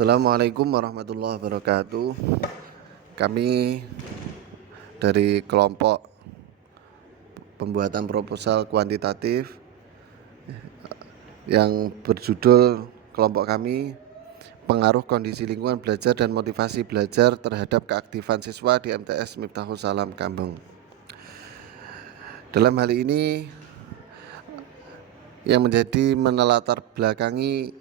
Assalamualaikum warahmatullahi wabarakatuh. Kami dari kelompok pembuatan proposal kuantitatif yang berjudul kelompok kami pengaruh kondisi lingkungan belajar dan motivasi belajar terhadap keaktifan siswa di MTS Miftahul Salam Kambeng. Dalam hal ini yang menjadi menelatar belakangi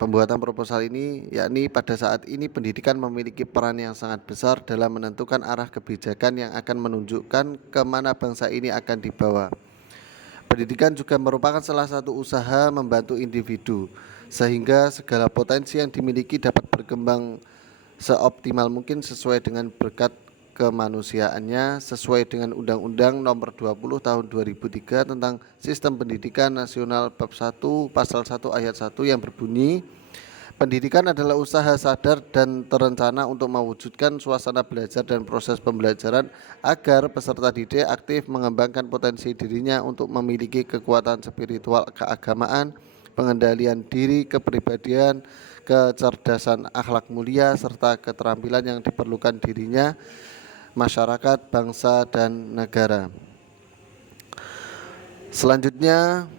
pembuatan proposal ini, yakni pada saat ini pendidikan memiliki peran yang sangat besar dalam menentukan arah kebijakan yang akan menunjukkan kemana bangsa ini akan dibawa. Pendidikan juga merupakan salah satu usaha membantu individu, sehingga segala potensi yang dimiliki dapat berkembang seoptimal mungkin sesuai dengan berkat kemanusiaannya, sesuai dengan Undang-Undang Nomor 20 Tahun 2003 tentang Sistem Pendidikan Nasional Bab 1 Pasal 1 Ayat 1 yang berbunyi, pendidikan adalah usaha sadar dan terencana untuk mewujudkan suasana belajar dan proses pembelajaran agar peserta didik aktif mengembangkan potensi dirinya untuk memiliki kekuatan spiritual keagamaan, pengendalian diri, kepribadian, kecerdasan akhlak mulia, serta keterampilan yang diperlukan dirinya, masyarakat, bangsa, dan negara. Selanjutnya,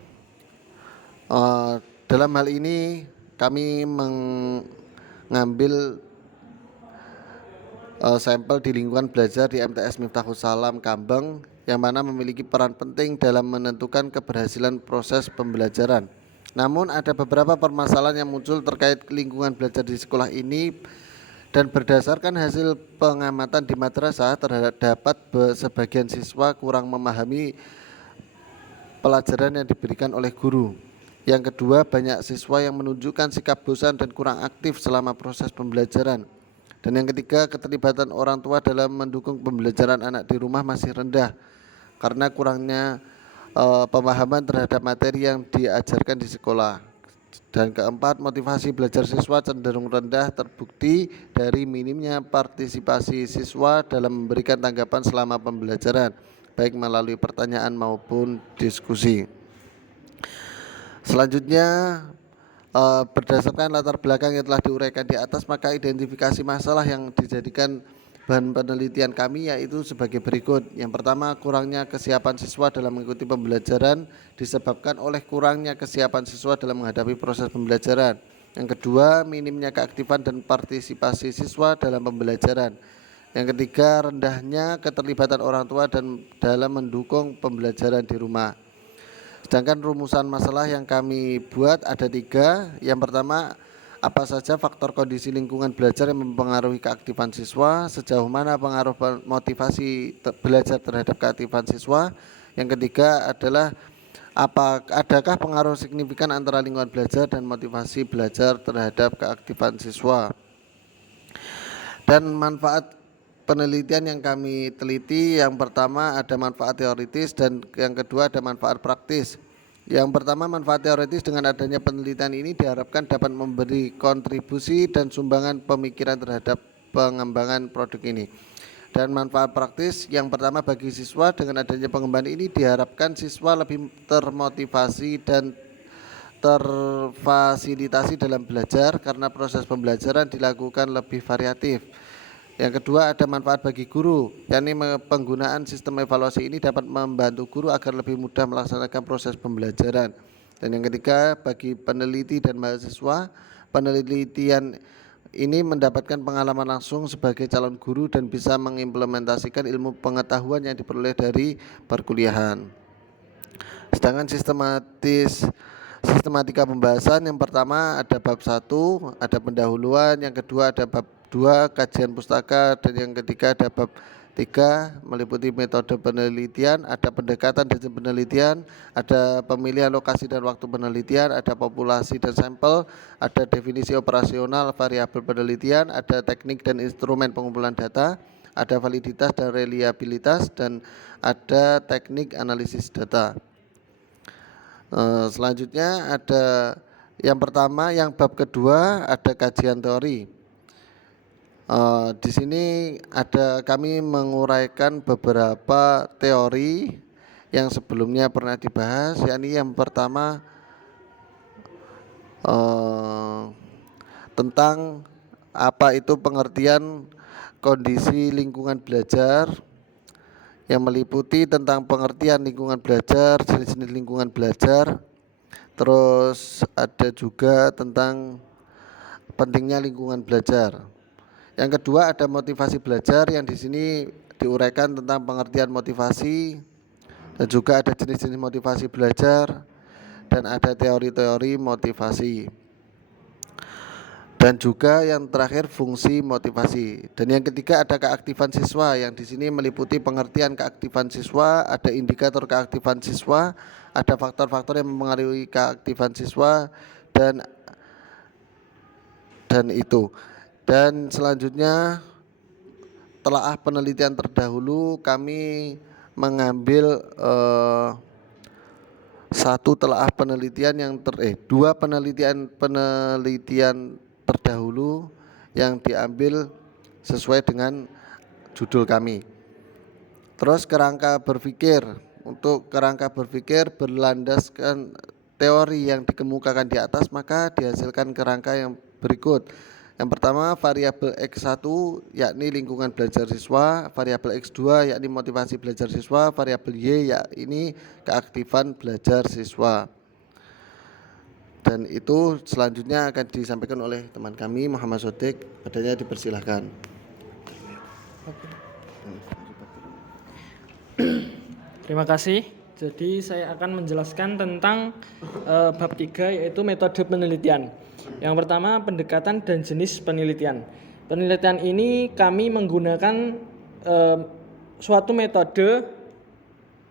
dalam hal ini kami mengambil sampel di lingkungan belajar di MTS Miftahul Salam Kambeng yang mana memiliki peran penting dalam menentukan keberhasilan proses pembelajaran. Namun ada beberapa permasalahan yang muncul terkait lingkungan belajar di sekolah ini, dan berdasarkan hasil pengamatan di madrasah terdapat sebagian siswa kurang memahami pelajaran yang diberikan oleh guru. Yang kedua, banyak siswa yang menunjukkan sikap bosan dan kurang aktif selama proses pembelajaran. Dan yang ketiga, keterlibatan orang tua dalam mendukung pembelajaran anak di rumah masih rendah karena kurangnya pemahaman terhadap materi yang diajarkan di sekolah. Dan keempat, motivasi belajar siswa cenderung rendah terbukti dari minimnya partisipasi siswa dalam memberikan tanggapan selama pembelajaran, baik melalui pertanyaan maupun diskusi. Selanjutnya, berdasarkan latar belakang yang telah diuraikan di atas, maka identifikasi masalah yang dijadikan bahan penelitian kami yaitu sebagai berikut. Yang pertama, kurangnya kesiapan siswa dalam mengikuti pembelajaran disebabkan oleh kurangnya kesiapan siswa dalam menghadapi proses pembelajaran. Yang kedua, minimnya keaktifan dan partisipasi siswa dalam pembelajaran. Yang ketiga, rendahnya keterlibatan orang tua dan dalam mendukung pembelajaran di rumah. Sedangkan rumusan masalah yang kami buat ada 3. Yang pertama, apa saja faktor kondisi lingkungan belajar yang mempengaruhi keaktifan siswa, sejauh mana pengaruh motivasi belajar terhadap keaktifan siswa. Yang ketiga adalah adakah pengaruh signifikan antara lingkungan belajar dan motivasi belajar terhadap keaktifan siswa. Dan manfaat penelitian yang kami teliti, yang pertama ada manfaat teoritis dan yang kedua ada manfaat praktis. Yang pertama, manfaat teoritis, dengan adanya penelitian ini diharapkan dapat memberi kontribusi dan sumbangan pemikiran terhadap pengembangan produk ini. Dan manfaat praktis, yang pertama bagi siswa, dengan adanya pengembangan ini diharapkan siswa lebih termotivasi dan terfasilitasi dalam belajar karena proses pembelajaran dilakukan lebih variatif. Yang kedua, ada manfaat bagi guru, yakni penggunaan sistem evaluasi ini dapat membantu guru agar lebih mudah melaksanakan proses pembelajaran. Dan yang ketiga, bagi peneliti dan mahasiswa, penelitian ini mendapatkan pengalaman langsung sebagai calon guru dan bisa mengimplementasikan ilmu pengetahuan yang diperoleh dari perkuliahan. Sedangkan sistematika pembahasan, yang pertama ada bab 1, ada pendahuluan, yang kedua ada bab 2, kajian pustaka, dan yang ketiga ada bab 3, meliputi metode penelitian, ada pendekatan dan penelitian, ada pemilihan lokasi dan waktu penelitian, ada populasi dan sampel, ada definisi operasional variabel penelitian, ada teknik dan instrumen pengumpulan data, ada validitas dan reliabilitas, dan ada teknik analisis data. Selanjutnya ada yang pertama, yang bab kedua ada kajian teori. Di sini ada kami menguraikan beberapa teori yang sebelumnya pernah dibahas, yakni yang pertama tentang apa itu pengertian kondisi lingkungan belajar, yang meliputi tentang pengertian lingkungan belajar, jenis-jenis lingkungan belajar. Terus ada juga tentang pentingnya lingkungan belajar. Yang kedua ada motivasi belajar, yang di sini diuraikan tentang pengertian motivasi dan juga ada jenis-jenis motivasi belajar dan ada teori-teori motivasi. Dan juga yang terakhir fungsi motivasi. Dan yang ketiga ada keaktifan siswa, yang di sini meliputi pengertian keaktifan siswa, ada indikator keaktifan siswa, ada faktor-faktor yang mempengaruhi keaktifan siswa dan itu. Dan selanjutnya telaah penelitian terdahulu, kami mengambil dua penelitian terdahulu yang diambil sesuai dengan judul kami. Terus kerangka berpikir, untuk kerangka berpikir berlandaskan teori yang dikemukakan di atas, maka dihasilkan kerangka yang berikut. Yang pertama variabel X1 yakni lingkungan belajar siswa, variabel X2 yakni motivasi belajar siswa, variabel Y yakni keaktifan belajar siswa. Dan itu selanjutnya akan disampaikan oleh teman kami Muhammad Sodik. Padanya dipersilahkan. Terima kasih. Jadi saya akan menjelaskan tentang bab 3 yaitu metode penelitian. Yang pertama pendekatan dan jenis penelitian. Penelitian ini kami menggunakan suatu metode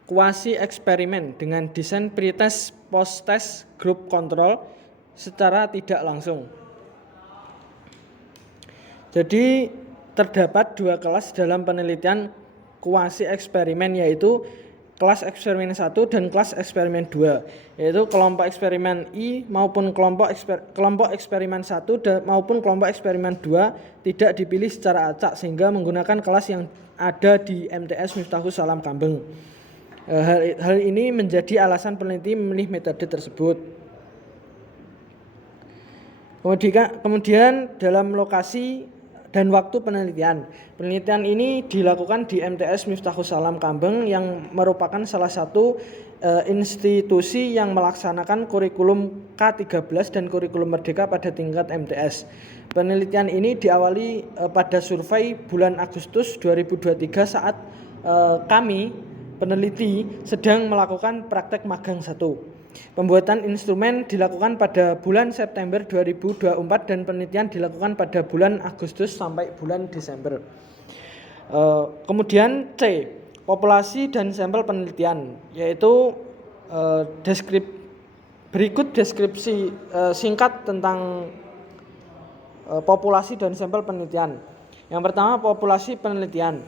kuasi eksperimen dengan desain pretest, post-test, group control secara tidak langsung. Jadi terdapat dua kelas dalam penelitian kuasi eksperimen, yaitu kelas eksperimen 1 dan kelas eksperimen 2, yaitu kelompok eksperimen I maupun kelompok eksperimen 1 maupun kelompok eksperimen 2 tidak dipilih secara acak sehingga menggunakan kelas yang ada di MTS Miftahus Salam Kambeng. Hal ini menjadi alasan peneliti memilih metode tersebut. Kemudian dalam lokasi dan waktu penelitian. Penelitian ini dilakukan di MTS Miftahus Salam Kambeng yang merupakan salah satu institusi yang melaksanakan kurikulum K13 dan kurikulum Merdeka pada tingkat MTS. Penelitian ini diawali pada survei bulan Agustus 2023 saat kami peneliti sedang melakukan praktek magang 1. Pembuatan instrumen dilakukan pada bulan September 2024 dan penelitian dilakukan pada bulan Agustus sampai bulan Desember. Kemudian C, populasi dan sampel penelitian, yaitu berikut deskripsi singkat tentang populasi dan sampel penelitian. Yang pertama populasi penelitian.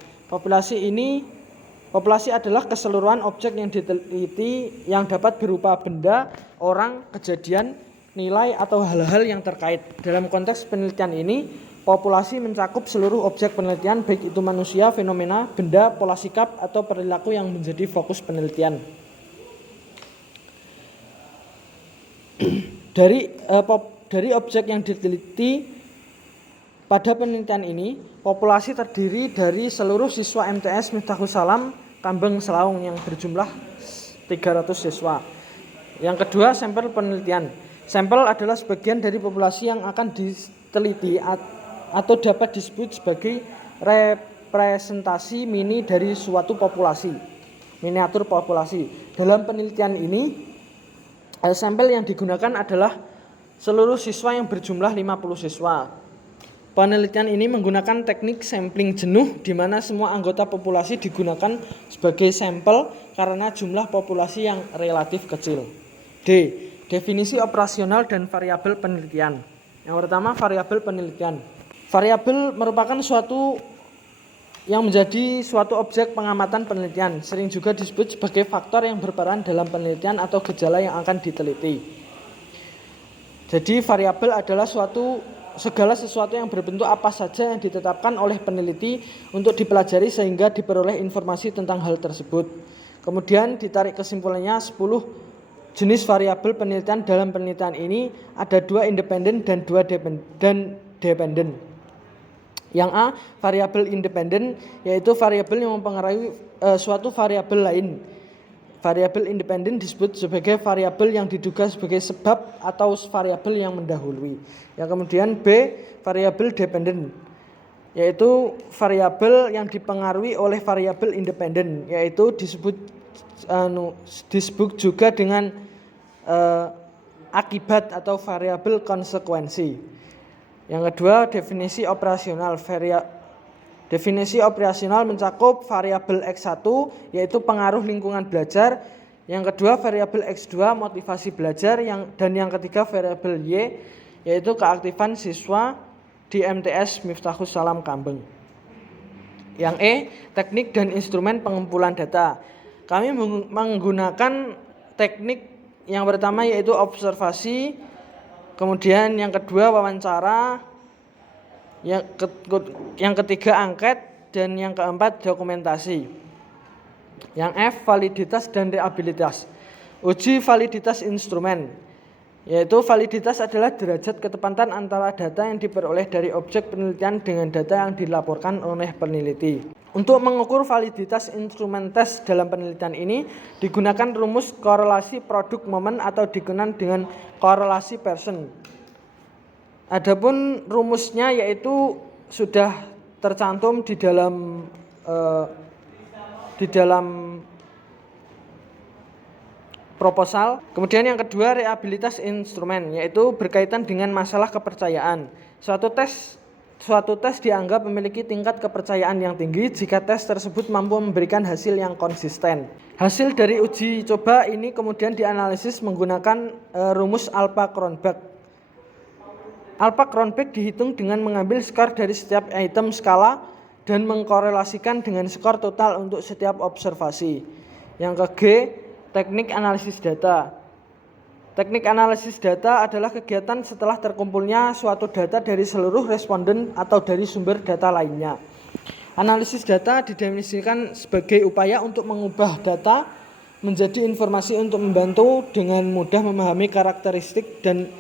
Populasi adalah keseluruhan objek yang diteliti yang dapat berupa benda, orang, kejadian, nilai, atau hal-hal yang terkait. Dalam konteks penelitian ini, populasi mencakup seluruh objek penelitian, baik itu manusia, fenomena, benda, pola sikap, atau perilaku yang menjadi fokus penelitian. Dari objek yang diteliti pada penelitian ini, populasi terdiri dari seluruh siswa MTS Miftahus Salam Kambeng Selaung yang berjumlah 300 siswa. Yang kedua, sampel penelitian. Sampel adalah sebagian dari populasi yang akan diteliti atau dapat disebut sebagai representasi mini dari suatu populasi, miniatur populasi. Dalam penelitian ini, sampel yang digunakan adalah seluruh siswa yang berjumlah 50 siswa. Penelitian ini menggunakan teknik sampling jenuh di mana semua anggota populasi digunakan sebagai sampel karena jumlah populasi yang relatif kecil. D. Definisi operasional dan variabel penelitian. Yang pertama, variabel penelitian. Variabel merupakan suatu yang menjadi suatu objek pengamatan penelitian, sering juga disebut sebagai faktor yang berperan dalam penelitian atau gejala yang akan diteliti. Jadi variabel adalah segala sesuatu yang berbentuk apa saja yang ditetapkan oleh peneliti untuk dipelajari sehingga diperoleh informasi tentang hal tersebut. Kemudian ditarik kesimpulannya 10 Jenis variabel penelitian dalam penelitian ini ada 2 independen dan 2 dependen. Yang A, variabel independen, yaitu variabel yang mempengaruhi suatu variabel lain. Variabel independen disebut sebagai variabel yang diduga sebagai sebab atau variabel yang mendahului. Yang kemudian B, variabel dependen, yaitu variabel yang dipengaruhi oleh variabel independen, yaitu disebut juga dengan akibat atau variabel konsekuensi. Yang kedua, definisi operasional. Definisi operasional mencakup variabel X1 yaitu pengaruh lingkungan belajar, yang kedua variabel X2 motivasi belajar, dan yang ketiga variabel Y yaitu keaktifan siswa di MTS Miftahus Salam Kambeng. Yang E, teknik dan instrumen pengumpulan data. Kami menggunakan teknik yang pertama yaitu observasi, kemudian yang kedua wawancara, yang ketiga angket, dan yang keempat dokumentasi. Yang F, validitas dan reliabilitas. Uji validitas instrumen, yaitu validitas adalah derajat ketepatan antara data yang diperoleh dari objek penelitian dengan data yang dilaporkan oleh peneliti. Untuk mengukur validitas instrumen tes dalam penelitian ini digunakan rumus korelasi produk momen atau dikenal dengan korelasi Pearson. Adapun rumusnya yaitu sudah tercantum di dalam proposal. Kemudian yang kedua, reliabilitas instrumen, yaitu berkaitan dengan masalah kepercayaan. Suatu tes dianggap memiliki tingkat kepercayaan yang tinggi jika tes tersebut mampu memberikan hasil yang konsisten. Hasil dari uji coba ini kemudian dianalisis menggunakan rumus Alpha-Kronberg. Alpha-Kronberg dihitung dengan mengambil skor dari setiap item skala dan mengkorelasikan dengan skor total untuk setiap observasi. Yang ke G, teknik analisis data. Teknik analisis data adalah kegiatan setelah terkumpulnya suatu data dari seluruh responden atau dari sumber data lainnya. Analisis data didefinisikan sebagai upaya untuk mengubah data menjadi informasi untuk membantu dengan mudah memahami karakteristik dan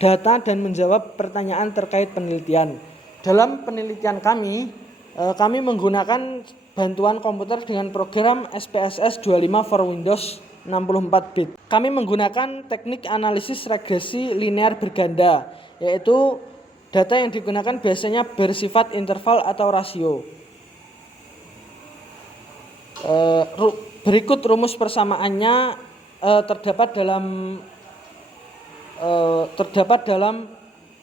data dan menjawab pertanyaan terkait penelitian. Dalam penelitian kami menggunakan bantuan komputer dengan program SPSS 25 for Windows 64 bit. Kami menggunakan teknik analisis regresi linear berganda, yaitu data yang digunakan biasanya bersifat interval atau rasio. Berikut rumus persamaannya terdapat dalam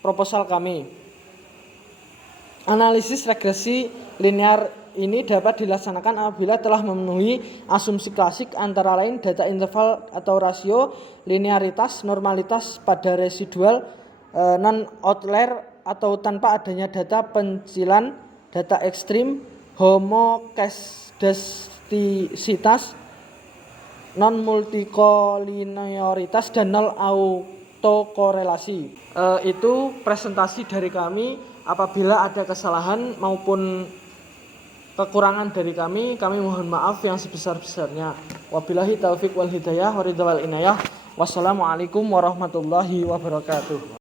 proposal kami. Analisis regresi linear ini dapat dilaksanakan apabila telah memenuhi asumsi klasik antara lain data interval atau rasio, linearitas, normalitas pada residual, non-outlier atau tanpa adanya data pencilan, data ekstrim, homoscedasticitas, non-multikolinearitas, dan nol autokorelasi. Itu presentasi dari kami. Apabila ada kesalahan maupun kekurangan dari kami mohon maaf yang sebesar-besarnya. Wabillahi taufik wal hidayah wa ridha wal inayah. Wassalamualaikum warahmatullahi wabarakatuh.